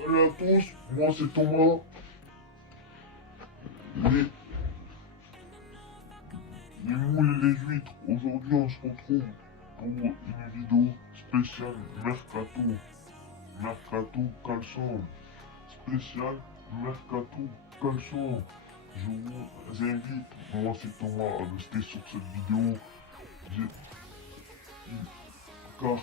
Salut à tous, moi c'est Thomas. Les, les moules et les huîtres. Aujourd'hui on se retrouve pour une vidéo spéciale Mercato. Mercato Caleçon. Spécial Mercato Caleçon. Je vous invite, moi c'est Thomas, à rester sur cette vidéo. Car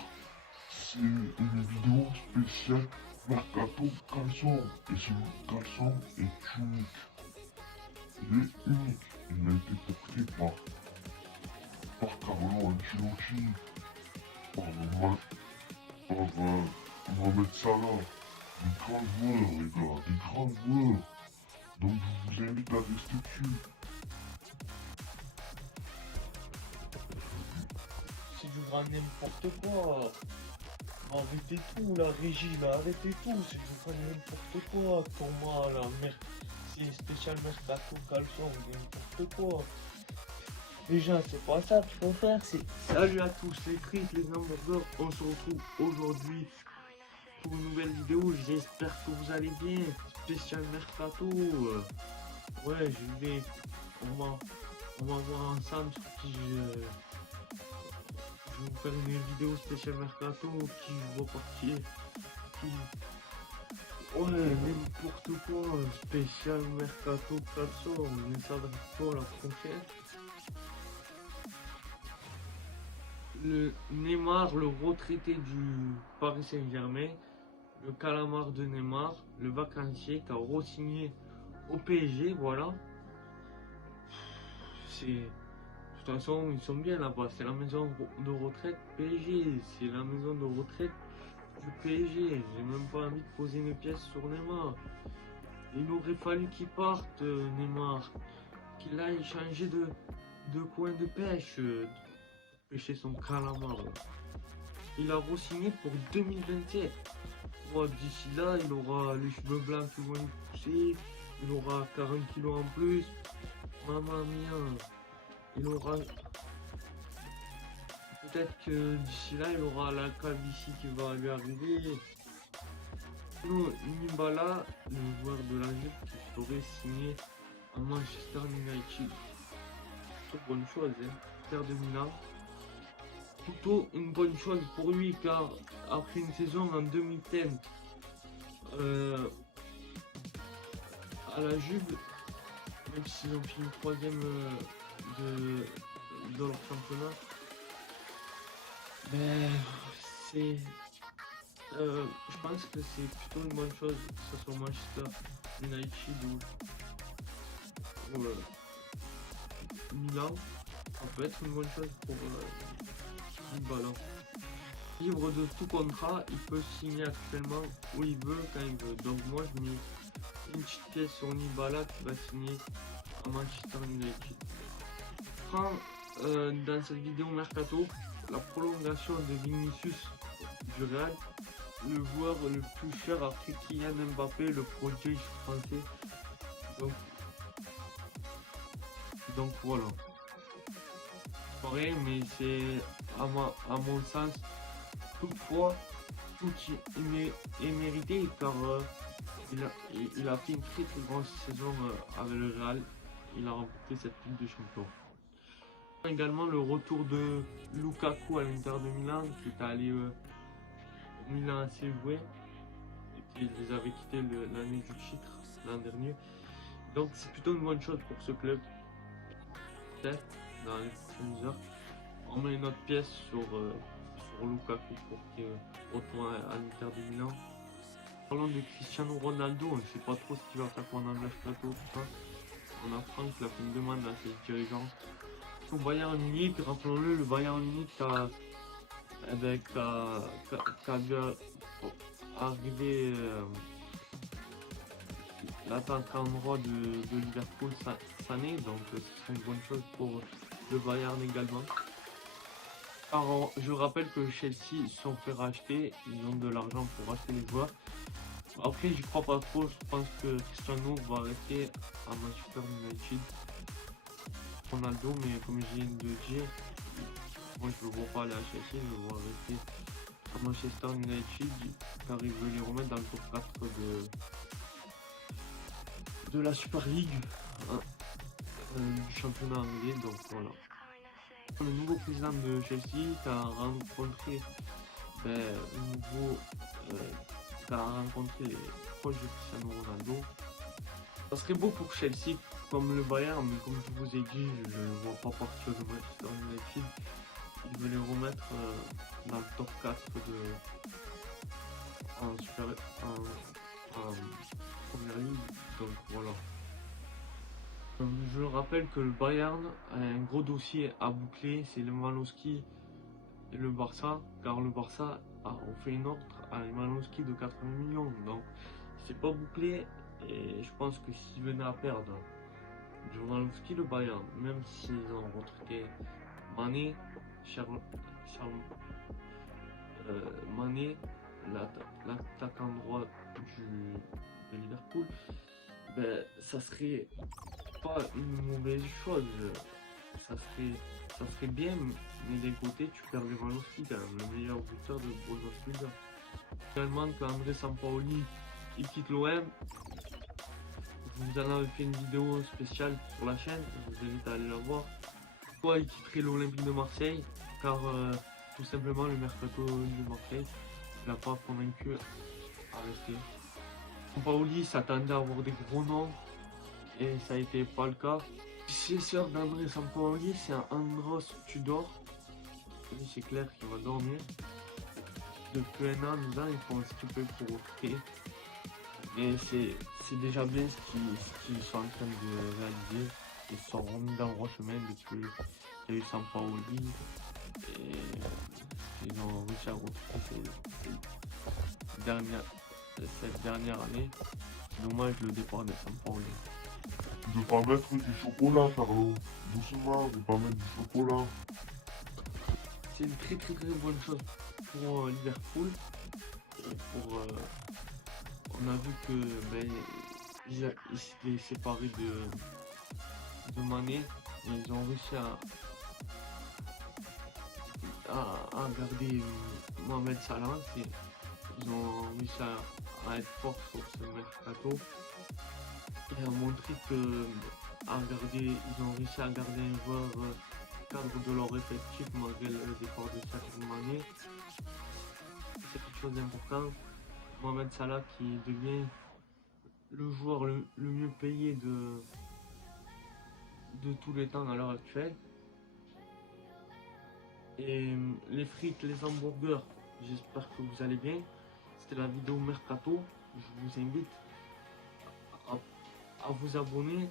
c'est une vidéo spéciale Mercato Caleçon. Et ce caleçon est unique. Il est unique. Il a été porté par Carlo Ancelotti, par, Mohamed Salah. Des grands joueurs, les gars, des grands joueurs. Donc je vous invite à rester dessus. C'est du grand n'importe quoi. Arrêtez tout, la régie, là, arrêtez tout, c'est du grand n'importe quoi. Thomas, la merde, c'est spécial Mercato Caleçon, n'importe quoi. Déjà, c'est pas ça qu'il faut faire, c'est salut à tous les frites, les hamburgers. On se retrouve aujourd'hui pour une nouvelle vidéo. J'espère que vous allez bien. Spécial Mercato. Ouais, on va voir ensemble sur qui je vais vous faire une vidéo spéciale Mercato qui va partir. Ouais, n'importe quoi, spécial Mercato Caleçon, mais ça va être quoi la prochaine? Le Neymar, le retraité du Paris Saint-Germain, le calamar de Neymar, le vacancier qui a re-signé au PSG, voilà. C'est... De toute façon, ils sont bien là-bas, c'est la maison de retraite PSG, c'est la maison de retraite du PSG. J'ai même pas envie de poser une pièce sur Neymar. Il aurait fallu qu'il parte, Neymar, qu'il aille changer de coin de pêche, pêcher son calamar. Là. Il a re-signé pour 2027. D'ici là, il aura les cheveux blancs qui vont lui pousser, il aura 40 kilos en plus. Maman mia, il aura... Peut-être que d'ici là, il aura la calvitie qui va lui arriver. Sinon, Nibala, le joueur de l'Égypte, qui aurait signé à Manchester United. Plutôt bonne chose, hein. Inter de Milan. Plutôt une bonne chose pour lui, car après une saison en demi-teinte à la Juve, même s'ils ont fini troisième de leur championnat, mais c'est... je pense que c'est plutôt une bonne chose que ce soit Manchester United ou Milan. Ça peut être une bonne chose pour Dybala. Libre de tout contrat, il peut signer actuellement où il veut, quand il veut. Donc moi je mets une petite pièce sur Nibala qui va signer à Manchester United. Prends dans cette vidéo Mercato la prolongation de Vinicius du Real, le joueur le plus cher après Kylian Mbappé, le prodige français. Donc voilà. Pareil, mais c'est à mon sens, toutefois, tout est mérité car il a fait une très grande saison avec le Real. Il a remporté cette Ligue de Champions. Également le retour de Lukaku à l'Inter de Milan qui est allé au Milan assez joué et qui les avait quittés l'année du titre l'an dernier. Donc c'est plutôt une bonne chose pour ce club. Peut-être dans les prochaines heures. On met une autre pièce sur Lukaku pour qu'il retourne à l'Inter de Milan. Parlons de Cristiano Ronaldo, on ne sait pas trop ce qu'il va faire pendant le mercato, tout ça. On apprend qu'il a fait une demande à ses dirigeants. Au Bayern Munich, rappelons-le, le Bayern Munich a vu arriver l'attaque en droit de Liverpool cette année, donc ce serait une bonne chose pour le Bayern également. Alors, je rappelle que Chelsea se sont fait racheter, ils ont de l'argent pour racheter les joueurs. Après, j'y crois pas trop, je pense que Cristiano va rester à Manchester United. Ronaldo, mais comme je viens de dire, moi je le vois pas aller à Chelsea, je le vois rester à Manchester United car il veut les remettre dans le top 4 de la Super League hein, du championnat anglais. Donc voilà. Le nouveau président de Chelsea a rencontré les proches de Cristiano Ronaldo. Ça serait beau pour Chelsea comme le Bayern, mais comme je vous ai dit, je ne vois pas partir de Manchester United. Il veut les remettre dans le top 4 en première ligue. Donc voilà. Je rappelle que le Bayern a un gros dossier à boucler, c'est Lewandowski et le Barça, car le Barça a fait une offre à Lewandowski de 80 millions. Donc c'est pas bouclé et je pense que s'ils venaient à perdre Lewandowski, le Bayern, même s'ils ont recruté Mané, Mané, l'attaquant droit de Liverpool, ça serait pas une mauvaise chose. Ça serait bien, mais d'un côté, tu perds Lewandowski, quand même, le meilleur buteur de Bundesliga. Tellement qu'André Sampaoli il quitte l'OM. Vous en avez fait une vidéo spéciale sur la chaîne, je vous invite à aller la voir. Pourquoi il quitterait l'Olympique de Marseille? Car tout simplement le mercato de Marseille ne l'a pas convaincu à rester. Sampaoli s'attendait à avoir des gros noms et ça a été pas le cas. Le successeur d'André Sampaoli, c'est un Andros Tudor. Lui, c'est clair qu'il va dormir. Depuis un an, 2 ans, ils font ce qu'ils peuvent pour recruter. Et c'est déjà bien ce qu'ils sont en train de réaliser. Ils sont remis dans le droit chemin depuis qu'il y a eu Sampaoli. Et ils ont réussi à recruter cette dernière année. Dommage le départ de Sampaoli. Ne pas mettre du chocolat, Carlo. Doucement, ne pas mettre du chocolat. C'est une très bonne chose pour Liverpool. On a vu que ils s'étaient séparés de Mané et ils ont réussi à garder Mohamed Salah. Ils ont réussi à être forts sur ce mercato et à montrer que ils ont réussi à garder un joueur cadre de leur effectif malgré le départ de Sadio Mané. C'est quelque chose d'important. Mohamed Salah qui devient le joueur le mieux payé de tous les temps à l'heure actuelle. Et les frites, les hamburgers, j'espère que vous allez bien. C'était la vidéo mercato. Je vous invite à vous abonner,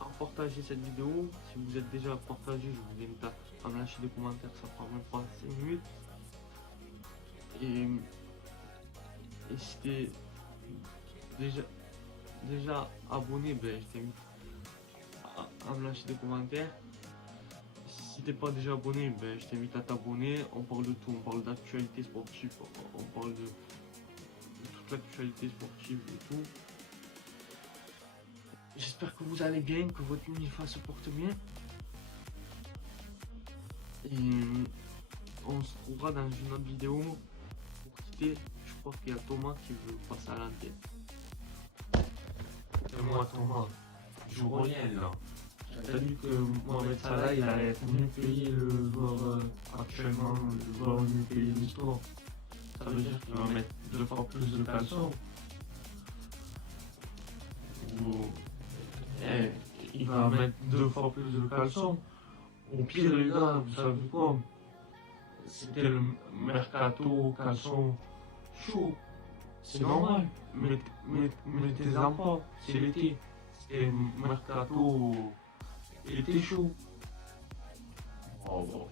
à partager cette vidéo. Si vous êtes déjà partagé, je vous invite à me lâcher des commentaires, ça prend même pas 5 minutes. Et si t'es déjà abonné, je t'invite à me lâcher des commentaires. Si t'es pas déjà abonné, je t'invite à t'abonner. On parle de tout, on parle d'actualité sportive, on parle de toute l'actualité sportive et tout. J'espère que vous allez bien, que votre uniforme se porte bien. Et on se retrouvera dans une autre vidéo. Pour quitter, je crois qu'il y a Thomas qui veut passer à l'antenne. Et moi Thomas, je reviens là. T'as dit que Mohamed Salah il allait être mieux payé le joueur actuellement, le joueur le mieux payé de l'histoire. Ça veut dire qu'il va mettre 2 fois plus de caleçon. Il va mettre 2 fois plus de caleçon. Au pire les gars, vous savez quoi? C'était le mercato caleçon chaud. C'est normal. Mettez-en pas, c'est l'été. C'est mercato été chaud. Oh, bon.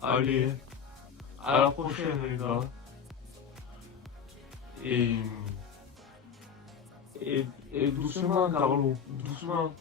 Allez, à la prochaine les gars. Et doucement Carlo, doucement.